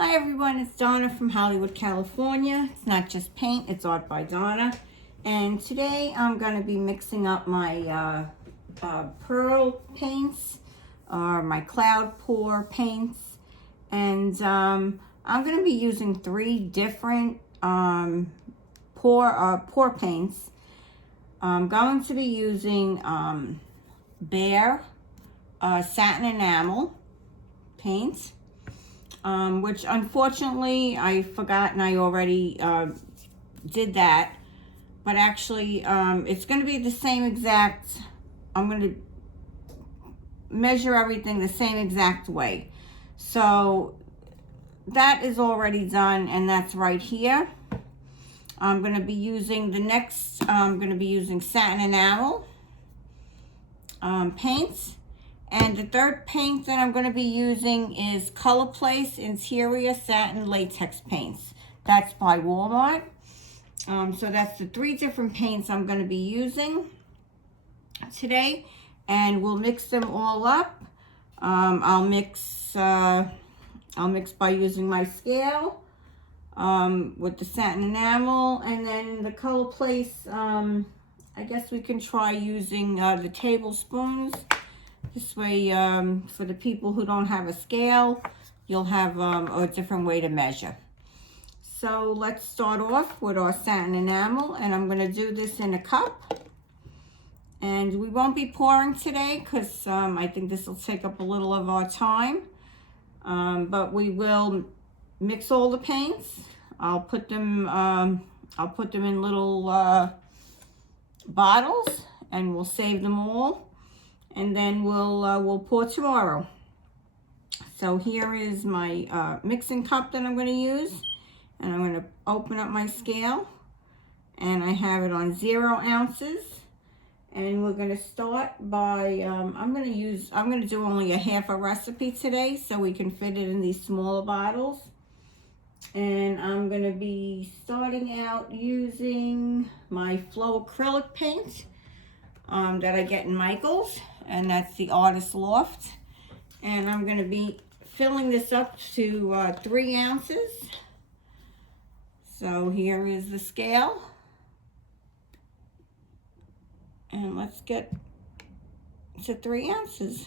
Hi everyone, it's Donna from Hollywood, California. It's not just paint, it's art by Donna. And today I'm going to be mixing up my pearl paints, or my cloud pour paints. And I'm going to be using three different pour paints. I'm going to be using Behr Satin Enamel paint. Which unfortunately I forgot, and I already did that, but actually it's going to be the same exact, I'm going to measure everything the same exact way. So that is already done, and that's right here. I'm going to be using I'm going to be using Satin Enamel paints. And the third paint that I'm going to be using is Colorplace Interior Satin Latex paints. That's by Walmart. So that's the three different paints I'm going to be using today, and we'll mix them all up. I'll mix by using my scale with the satin enamel, and then the Colorplace. I guess we can try using the tablespoons. This way, for the people who don't have a scale, you'll have a different way to measure. So let's start off with our satin enamel, and I'm going to do this in a cup. And we won't be pouring today because I think this will take up a little of our time. But we will mix all the paints. I'll put them in little bottles, and we'll save them all. And then we'll pour tomorrow. So here is my mixing cup that I'm going to use, and I'm going to open up my scale, and I have it on 0 ounces. And we're going to start by I'm going to do only a half a recipe today, so we can fit it in these smaller bottles. And I'm going to be starting out using my Flow acrylic paint that I get in Michael's, and that's the Artist Loft. And I'm going to be filling this up to 3 ounces. So here is the scale. And let's get to 3 ounces.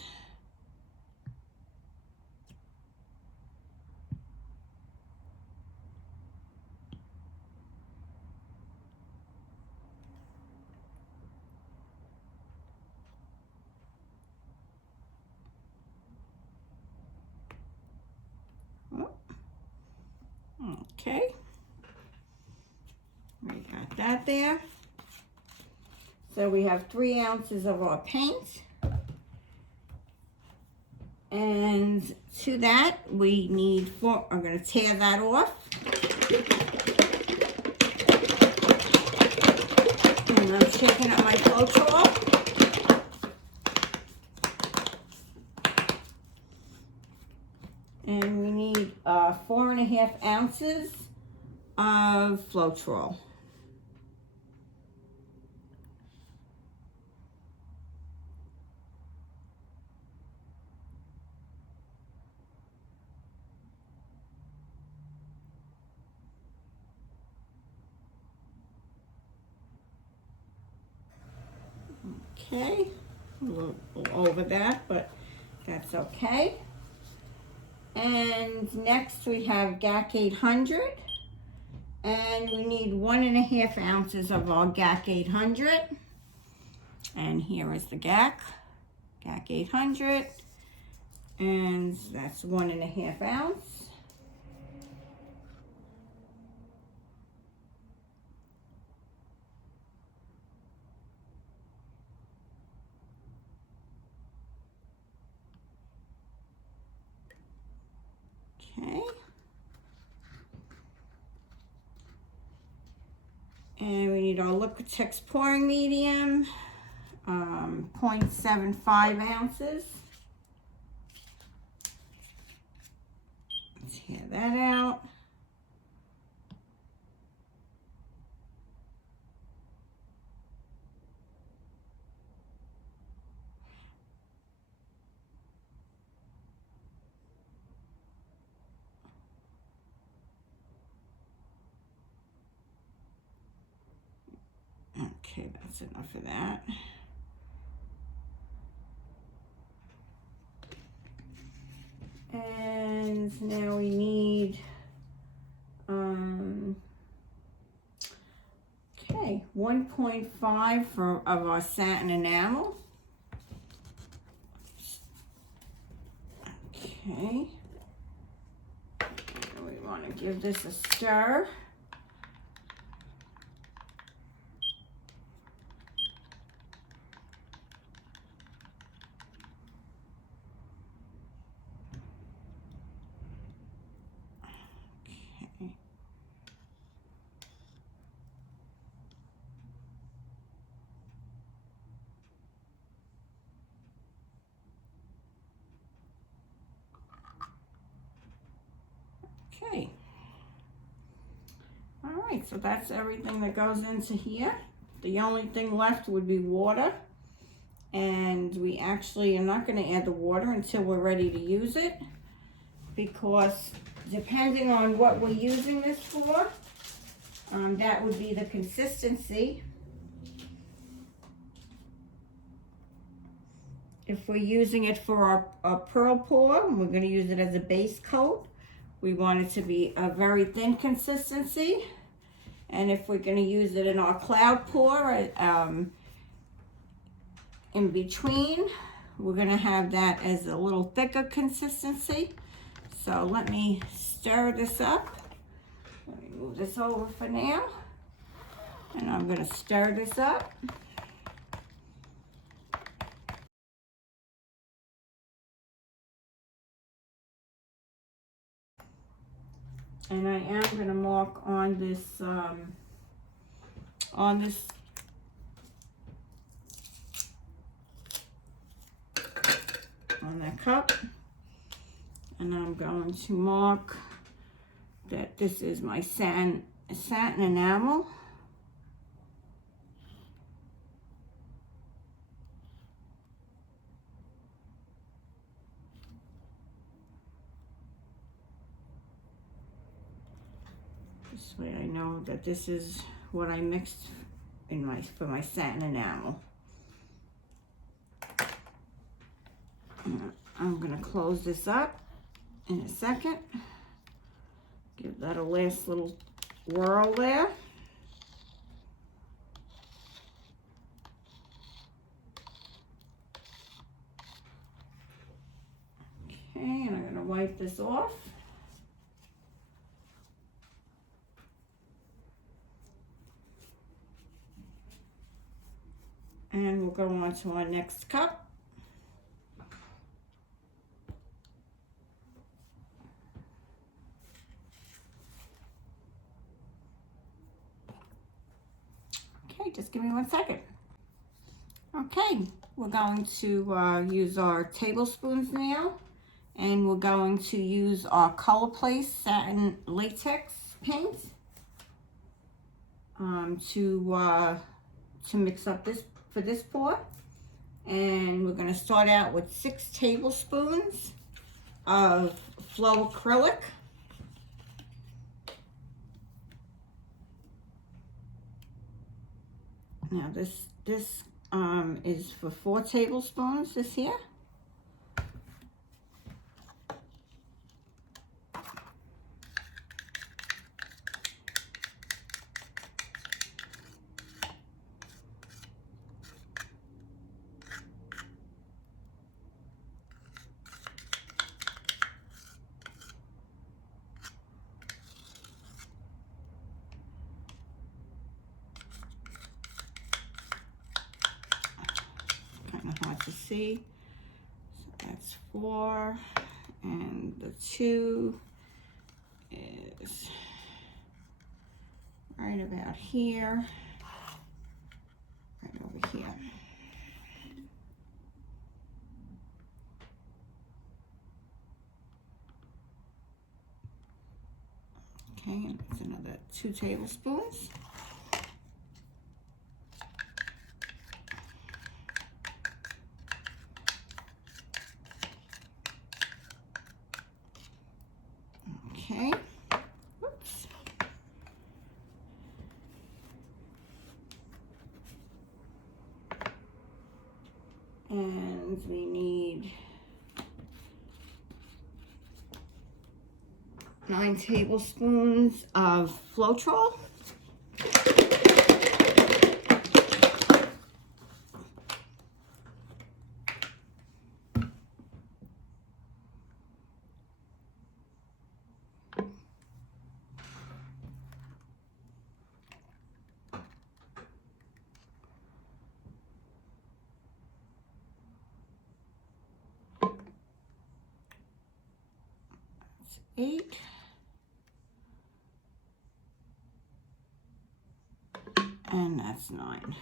Okay, we got that there. So we have 3 ounces of our paint. And to that, we need 4, I'm going to tear that off. And I'm shaking up my Floetrol. And we need 4.5 ounces of Floetrol. Okay, a little over that, but that's okay. And next we have GAC 800, and we need 1.5 ounces of our GAC 800. And here is the GAC 800, and that's 1.5 ounce. Okay. And we need our Liquitex pouring medium, 0.75 ounces. Let's tear that out. Okay, that's enough of that. And now we need, okay, 1.5 of our satin enamel. Okay. And we want to give this a stir. Okay. All right, so that's everything that goes into here. The only thing left would be water. And we actually are not going to add the water until we're ready to use it, because depending on what we're using this for, that would be the consistency. If we're using it for our pearl pour, we're going to use it as a base coat. We want it to be a very thin consistency. And if we're going to use it in our cloud pour, in between, we're going to have that as a little thicker consistency. So let me stir this up. Let me move this over for now. And I'm going to stir this up. And I am going to mark on that cup, and I'm going to mark that this is my satin enamel. This way I know that this is what I mixed for my satin enamel. I'm going to close this up in a second. Give that a last little whirl there. Okay, and I'm going to wipe this off. And we'll go on to our next cup. Okay, just give me 1 second. Okay, we're going to use our tablespoons now, and we're going to use our Colorplace Satin Latex paint to mix up this for this pour. And we're going to start out with 6 tablespoons of Flow Acrylic. Now this is for 4 tablespoons, this here. Hard to see. So that's 4, and the 2 is right about here, right over here. Okay, and that's another 2 tablespoons. Okay, whoops. And we need 9 tablespoons of Floetrol. That's 8. And that's 9.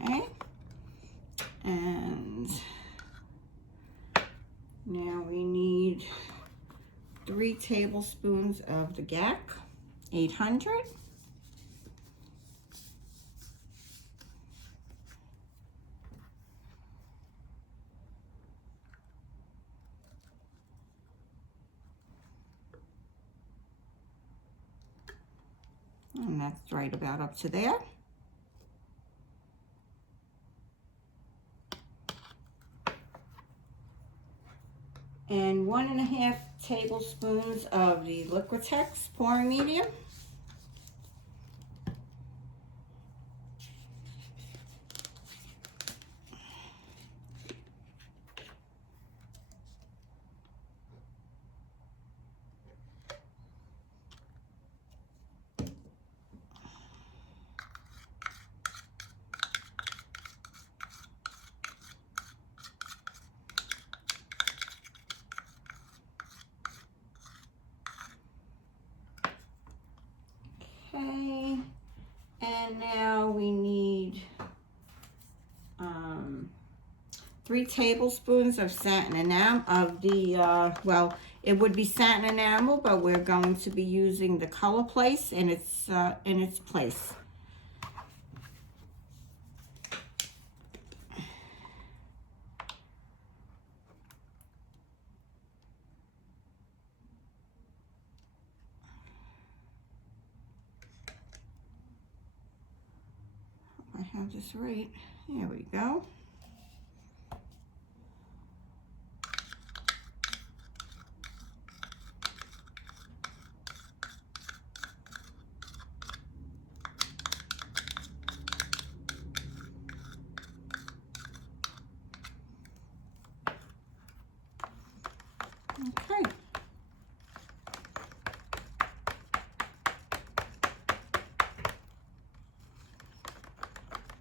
Okay. And now we need 3 tablespoons of the GAC 800. And that's right about up to there. And 1½ tablespoons of the Liquitex pouring medium. Okay, and now we need 3 tablespoons of satin enamel of the, well, it would be satin enamel, but we're going to be using the Colorplace in its place. I have this right. There we go. Okay.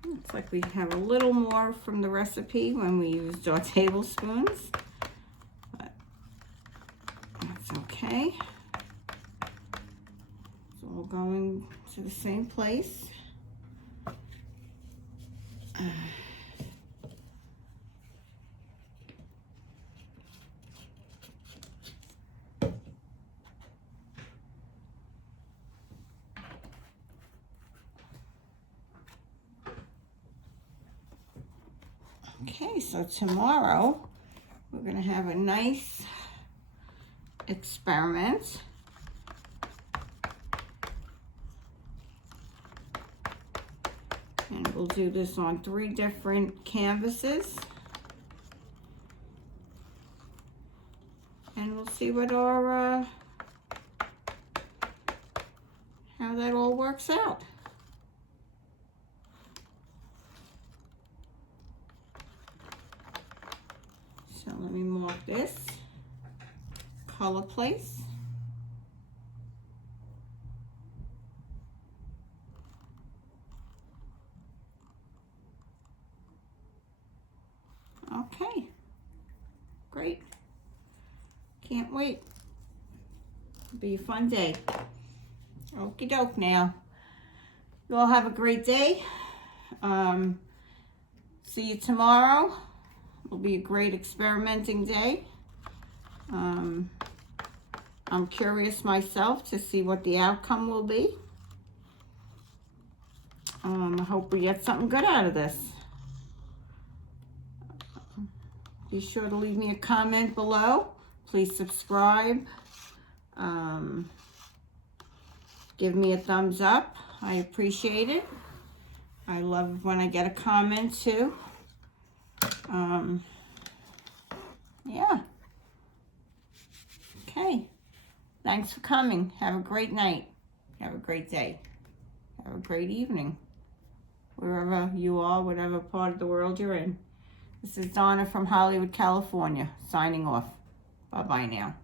Looks like we have a little more from the recipe when we used our tablespoons, but that's okay. It's all going to the same place. Okay, so tomorrow we're going to have a nice experiment. And we'll do this on 3 different canvases. And we'll see what our, how that all works out. So let me mark this, Colorplace. Okay, great. Can't wait. It'll be a fun day. Okie doke now. You all have a great day. See you tomorrow. It'll be a great experimenting day. I'm curious myself to see what the outcome will be. I hope we get something good out of this. Be sure to leave me a comment below. Please subscribe. Give me a thumbs up. I appreciate it. I love when I get a comment too. Yeah. Okay. Thanks for coming. Have a great night. Have a great day. Have a great evening. Wherever you are, whatever part of the world you're in. This is Donna from Hollywood, California, signing off. Bye-bye now.